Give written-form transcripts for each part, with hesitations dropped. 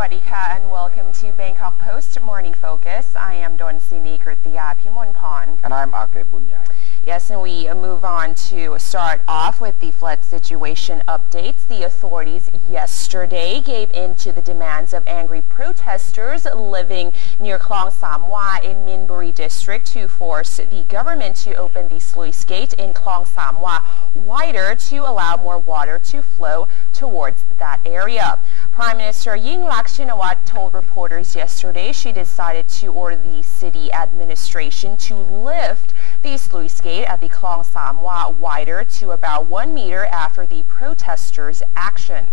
Sawadika and welcome to Bangkok Post Morning Focus. I am Don Sini Kurtiya Pimonpon. And I'm Aglet Bunyai. Yes, and we move on to start off with the flood situation updates. The authorities yesterday gave in to the demands of angry protesters living near Klong Samwa in Minburi district to force the government to open the sluice gate in Klong Samwa wider to allow more water to flow towards that area. Prime Minister Yingluck Shinawatra told reporters yesterday she decided to order the city administration to lift the sluice gate at the Klong Samwa wider to about 1 meter after the protesters' actions.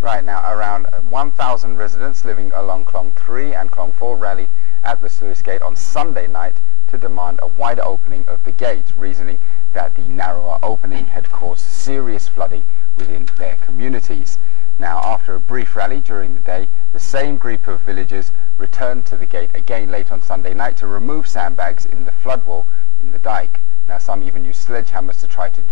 Right now, around 1,000 residents living along Klong 3 and Klong 4 rallied at the sluice gate on Sunday night to demand a wider opening of the gate, reasoning that the narrower opening had caused serious flooding within their communities. Now, after a brief rally during the day, the same group of villagers returned to the gate again late on Sunday night to remove sandbags in the flood wall in the dike. Now, some even used sledgehammers to try to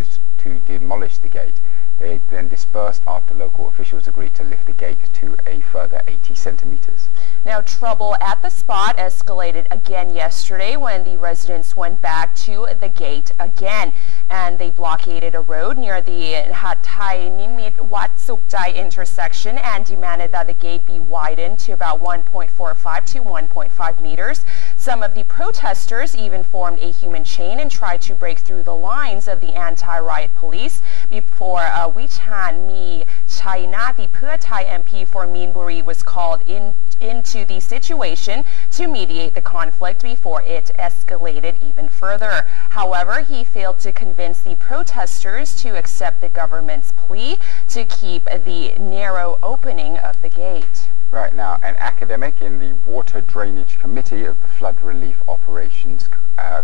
demolish the gate. They then dispersed after local officials agreed to lift the gate to a further 80 centimeters. Now, trouble at the spot escalated again yesterday when the residents went back to the gate again, and they blockaded a road near the Hathai Nimit Wat Sukjai intersection and demanded that the gate be widened to about 1.45 to 1.5 meters. Some of the protesters even formed a human chain and tried to break through the lines of the anti-riot police before Wichan Mi China, the Pheu Thai MP for Minburi, was called into the situation to mediate the conflict before it escalated even further. However, he failed to convince the protesters to accept the government's plea to keep the narrow opening of the gate. Right now, an academic in the Water Drainage Committee of the Flood Relief Operations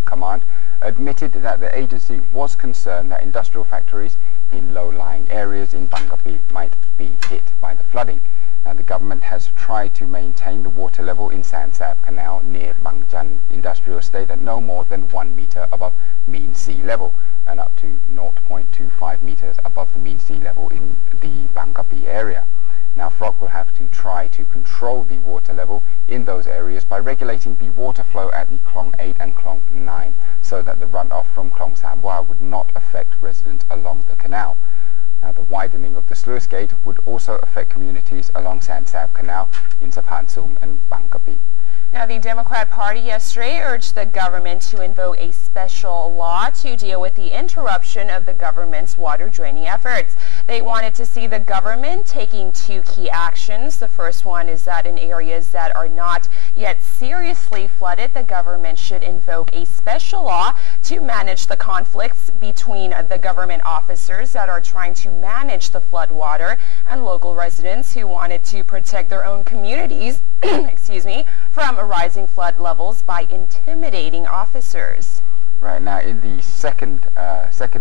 Command admitted that the agency was concerned that industrial factories in low-lying areas in Bangapi might be hit by the flooding. Now, the government has tried to maintain the water level in Sansab Canal near Bangjan Industrial Estate at no more than 1 meter above mean sea level and up to 0.25 meters above the mean sea level in the Bangapi area. Now, FROC will have to try to control the water level in those areas by regulating the water flow at the Klong 8 and Klong 9 so that the runoff from Klong Samwa would not affect residents along the canal. Now, the widening of the sluice gate would also affect communities along Sansab Canal in Sapansung and Bangapi. Now, the Democrat Party yesterday urged the government to invoke a special law to deal with the interruption of the government's water draining efforts. They wanted to see the government taking two key actions. The first one is that in areas that are not yet seriously flooded, the government should invoke a special law to manage the conflicts between the government officers that are trying to manage the flood water and local residents who wanted to protect their own communities excuse me, from rising flood levels by intimidating officers. Right now, in the second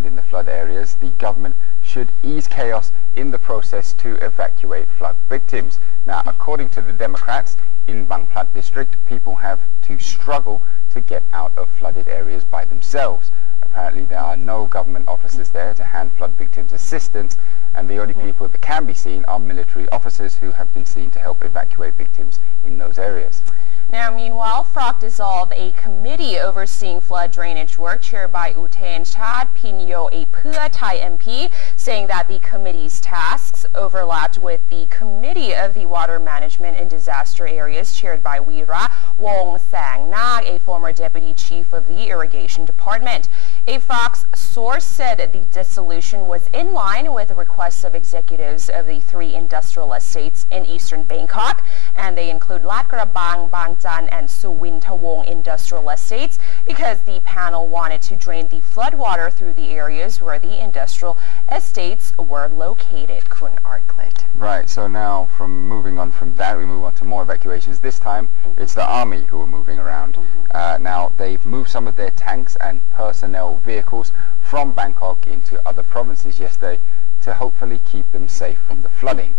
in the flood areas, the government should ease chaos in the process to evacuate flood victims. Now, according to the Democrats, in Bang Plat district, people have to struggle to get out of flooded areas by themselves. Apparently, there are no government officers there to hand flood victims assistance, and the only people that can be seen are military officers who have been seen to help evacuate victims in those areas. Now, meanwhile, FROC dissolved a committee overseeing flood drainage work chaired by Utain Chad Pinyo, a Pheu Thai MP, saying that the committee's tasks overlapped with the Committee of the Water Management in Disaster Areas chaired by Weera Wong Sang Nag, a former deputy chief of the Irrigation Department. A FROC source said the dissolution was in line with the requests of executives of the 3 industrial estates in eastern Bangkok, and they include Lat Krabang, Bangjan, and Suwintawong industrial estates because the panel wanted to drain the floodwater through the areas where the industrial estates were located. Kun Artclit. Right, so now moving on from that, we move on to more evacuations. This time, it's the army who are moving around. Now, they've moved some of their tanks and personnel vehicles from Bangkok into other provinces yesterday to hopefully keep them safe from the flooding.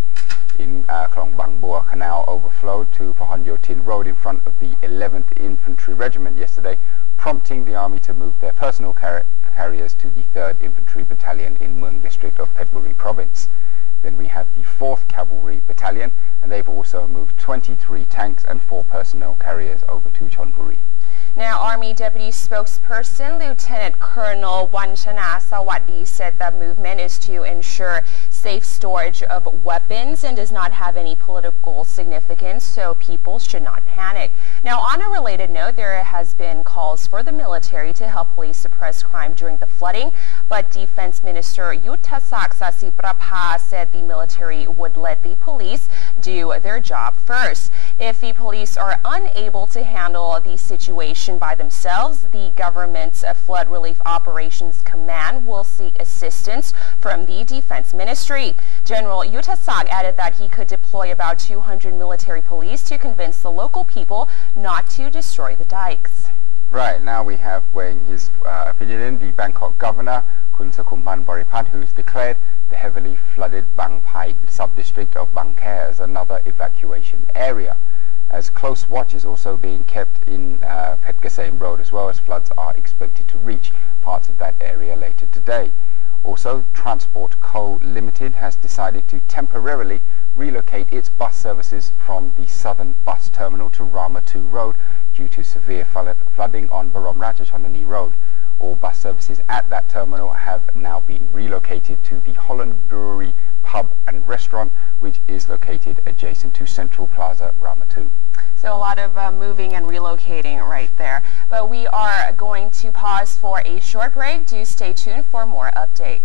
In Klong Bang Bua Canal overflowed to Pahon Tin Road in front of the 11th Infantry Regiment yesterday, prompting the army to move their personal carriers to the 3rd Infantry Battalion in Mueang District of Phetchaburi Province. Then we have the 4th Cavalry Battalion, and they've also moved 23 tanks and 4 personnel carriers over to Chonburi. Now, Army Deputy Spokesperson Lieutenant Colonel Wanchana Sawadi said the movement is to ensure safe storage of weapons and does not have any political significance, so people should not panic. Now, on a related note, there has been calls for the military to help police suppress crime during the flooding, but Defense Minister Yuttasak Sasiprapha said the military would let the police do their job first. If the police are unable to handle the situation by themselves, the government's Flood Relief Operations Command will seek assistance from the Defense Ministry. General Yuttasak added that he could deploy about 200 military police to convince the local people not to destroy the dikes. Right, now we have weighing his opinion in the Bangkok governor, Kun Sakumban Boripat, who's declared the heavily flooded Bang Pai sub-district of Bang Khae as another evacuation area, as close watch is also being kept in Phet Kasem Road, as well as floods are expected to reach parts of that area later today. Also, Transport Co Limited has decided to temporarily relocate its bus services from the southern bus terminal to Rama 2 Road due to severe flooding on Barom Ratchathani Road. All bus services at that terminal have now been relocated to the Holland Brewery pub and restaurant, which is located adjacent to Central Plaza, Rama 2. So a lot of moving and relocating right there. But we are going to pause for a short break. Do stay tuned for more updates.